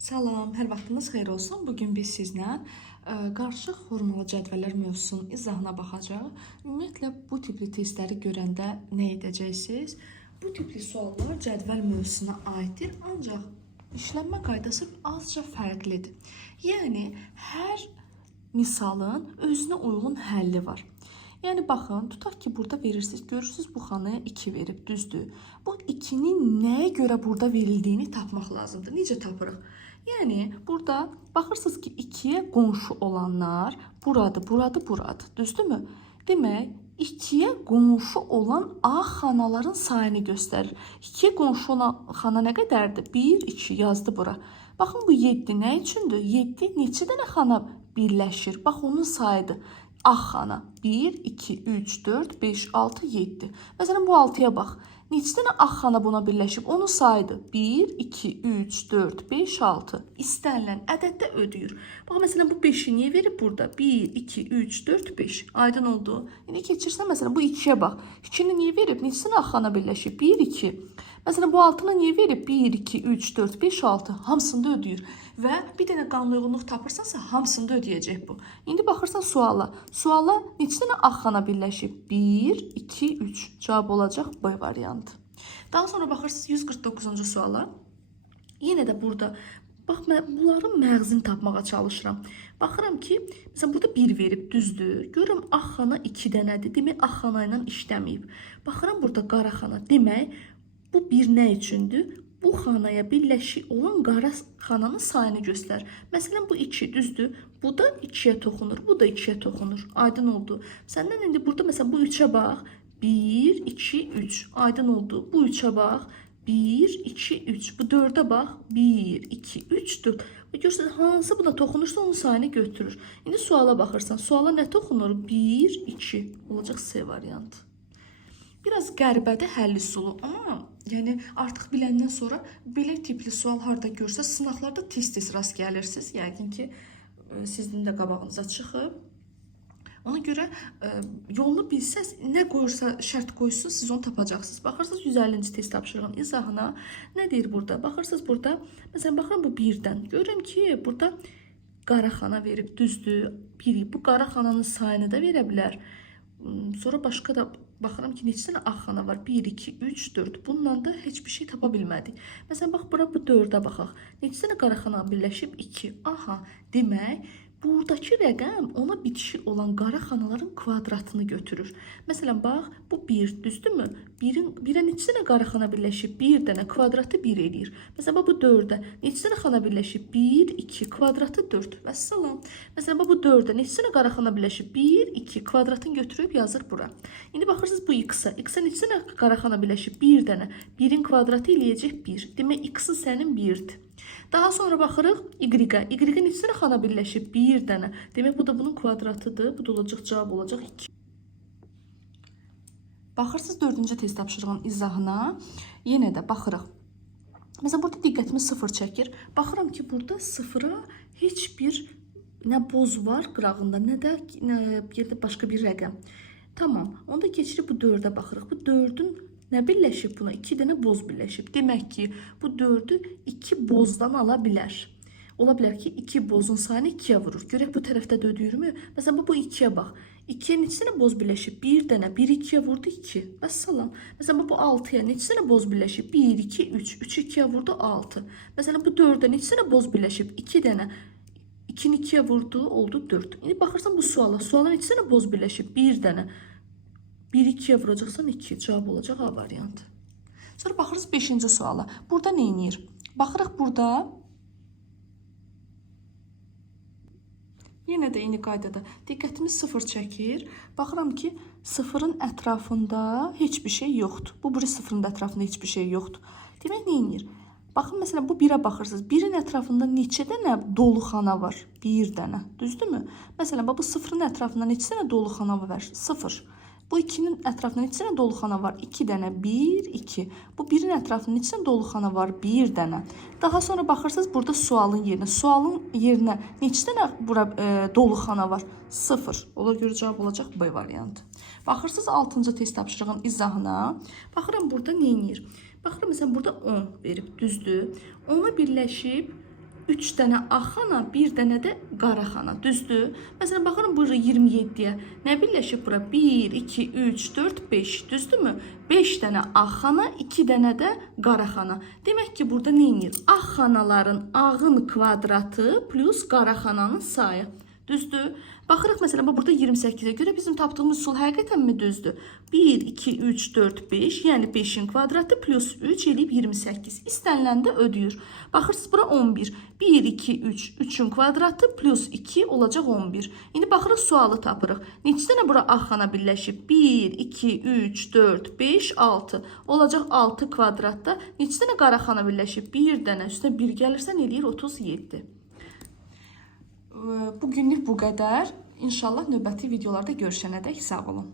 Salam, hər vaxtınız xeyir olsun. Bugün biz sizlə qarışıq formalı cədvəllər mövzusunun izahına baxacağıq. Ümumiyyətlə, bu tipli testləri görəndə nə edəcəksiniz? Bu tipli suallar cədvəl mövzusuna aiddir, ancaq işlənmə qaydası azca fərqlidir. Yəni, hər misalın özünə uyğun həlli var. Yəni, baxın, tutaq ki, burada verirsiniz, görürsünüz bu xanaya 2 verib, düzdür. Bu 2-nin nəyə görə burada verildiyini tapmaq lazımdır. Necə tapırıq? Yəni, burada baxırsınız ki, 2-yə qonşu olanlar buradır, buradır, düzdürmü? Demək, 2-yə qonşu olan A xanaların sayını göstərir. 2-yə qonşu olan xana nə qədərdir? 1, 2 yazdı bura. Baxın, bu 7 nə üçündür? 7 neçə dənə xana birləşir? Bax, onun sayıdır. A xana 1, 2, 3, 4, 5, 6, 7. Məsələn, bu 6-ya bax. Neçə dənə A xana buna birləşib? Onun sayıdır. 1, 2, 3, 4, 5, 6. İstənilən ədəddə ödəyir. Bax, məsələn, bu 5-i niyə verib burada? 1, 2, 3, 4, 5. Aydın oldu. İndi keçirsən, məsələn, bu 2-yə bax. 2-ni niyə verib? Neçə dənə A xana birləşib? 1, 2. Məsələn, bu 6-nı niyə verib? 1, 2, 3, 4, 5, 6. Hamısında ödəyir. Və bir dənə qanun uyğunluq tapırsansa, hamısında ödəyəcək bu. İndi baxırsan suala. Suala neçə dənə A xana birləşib? 1, 2, 3. Cavab olacaq B variantı. Daha sonra baxırsınız 149-cu suala. Yenə də burada, bax, mən bunların məğzini tapmağa çalışıram. Baxıram ki, məsələn, burada 1 verib, düzdür. Görürəm, A xana 2 dənədir. Demək, A xana ilə işləməyib. Baxıram, burada qara xana. Demək, bu 1 nə üçündür? Bu xanaya birləşik olan qara xananın sayını göstərir. Məsələn, bu 2, düzdür. Bu da 2-yə toxunur, bu da 2-yə toxunur. Aydın oldu. Səndən indi burada, məsələn, bu 3-ə bax. 1, 2, 3. Aydın oldu. Bu 3-ə bax. 1, 2, 3. Bu 4-ə bax. 1, 2, 3, 4. Görürsünüz, hansı buna toxunursa onun sayını götürür. İndi suala baxırsan. Suala nə toxunur? 1, 2. Olacaq C variantı. Biraz qəribədir həlli üsulu, amma yəni artıq biləndən sonra belə tipli sual harda görsə, sınaqlarda tez-tez rast gəlirsiniz. Yəqin ki, sizin də qabağınıza çıxıb. Ona görə yolunu bilsəz, nə qoyursa, şərt qoysun, siz onu tapacaqsınız. Baxırsınız 150-ci test tapşırığın izahına. Nə deyir burada? Baxırsınız burada, məsələn, baxıram bu 1-dən. Görürəm ki, burada qara xana verib, düzdür. Bu qara xananın sayını da verə bilər. Sonra başqa da baxıram ki, neçə dənə A xana var? 1, 2, 3, 4. Bununla da heç bir şey tapa bilmədik. Məsələn, bax, bura bu 4-ə baxaq. Neçə dənə qara xana birləşib? 2. Aha, demək, buradakı rəqəm ona bitişik olan qara xanaların kvadratını götürür. Məsələn, bax, bu 1, düzdürmü? 1-ə neçə dənə qara xana birləşib? 1 dənə, kvadratı 1 eləyir. Məsələn, bax, bu 4-ə neçə dənə xana birləşib? 1, 2, kvadratı 4. Vəssalam. Məsələn, bax, bu 4-ə neçə dənə qara xana birləşib? 1, 2, kvadratını götürüb yazır bura. İndi baxırsınız bu x-a. X-a neçə dənə qara xana birləşib? 1 dənə. 1-in kvadratı eləyəcək 1. Demək, x-in sənin 1-dir. Daha sonra baxırıq y-ə. Y-ə neçə dənə xana birləşib? 1 dənə. Demək, bu da bunun kvadratıdır. Bu da olacaq, cavab olacaq 2. Baxırsınız 4-cü test tapşırığın izahına. Yenə də baxırıq. Məsələn, burada diqqətimi 0 çəkir. Baxıram ki, burada 0-a heç bir nə boz var qırağında, nə də başqa bir rəqəm. Tamam. Onda keçirib bu 4-ə baxırıq. Bu 4-ün nə birləşib buna? 2 dənə boz birləşib. Demək ki, bu 4-ü 2 bozdan ala bilər. Ola bilər ki, 2 bozun sayını 2-yə vurur. Görək bu tərəfdə də ödəyirmi? Məsələn, bu 2-yə bax. 2-yə neçə dənə boz birləşib? 1 dənə. 1 2-yə vurdu 2. Vəssalam. Məsələn, bu 6-ya neçə dənə boz birləşib? 1, 2, 3. 3 2-yə vurdu 6. Məsələn, bu 4-ə neçə dənə boz birləşib? 2 dənə. 2-ni 2-yə vurdu, oldu 4. İndi baxırsan bu suala. Suala neçə dənə boz birləşib? 1 dənə. 1 2-yə vuracaqsan 2. Cavab olacaq A variantı. Sonra baxırız 5-ci suala. Burada nə edir? Baxırıq burada. Yenə də eyni qaydada diqqətimiz 0 çəkir. Baxıram ki, 0-ın ətrafında heç bir şey yoxdur. Bu 0-ın ətrafında heç bir şey yoxdur. Demək, nə edir? Baxın, məsələn, bu 1-ə baxırsınız. 1-in ətrafında neçə dənə dolu xana var? 1 dənə. Düzdürmü? Məsələn, bu 0-ın ətrafında neçə dənə dolu xana var? 0. Bu 2-nin ətrafında neçə dənə dolu xana var? 2 dənə. 1, 2. Bu 1-in ətrafında neçə dənə dolu xana var? 1 dənə. Daha sonra baxırsınız burada sualın yerinə. Sualın yerinə neçə dənə bura dolu xana var? 0. Ona görə cavab olacaq B variantı. Baxırsınız 6-cı test tapşırığın izahına. Baxıram burada nə edir? Baxıram, məsələn, burada 10 verib, düzdür. 10-a birləşib 3 dənə ağ xana, 1 dənə də qara xana, düzdür? Məsələn, baxıram bura 27-yə. Nə birləşib bura? 1, 2, 3, 4, 5, düzdürmü? 5 dənə ağ xana, 2 dənə də qara xana. Demək ki, burada nə edir? Ağ xanaların ağın kvadratı plus qara xananın sayı. Düzdür? Baxırıq məsələn, burada 28-ə görə bizim tapdığımız üsul həqiqətənmi düzdür? 1, 2, 3, 4, 5, yəni 5-in kvadratı plus 3 eləyib 28. İstəniləndə ödəyir. Baxırsınız, bura 11. 1, 2, 3, 3-ün kvadratı plus 2 olacaq 11. İndi baxırıq, sualı tapırıq. Neçə dənə bura ağ xana birləşib? 1, 2, 3, 4, 5, 6. Olacaq 6 kvadratda. Neçə dənə qara xana birləşib? 1 dənə, üstünə 1 gəlirsən eləyir 37. Bugünlük bu qədər. İnşallah növbəti videolarda görüşənədək sağ olun.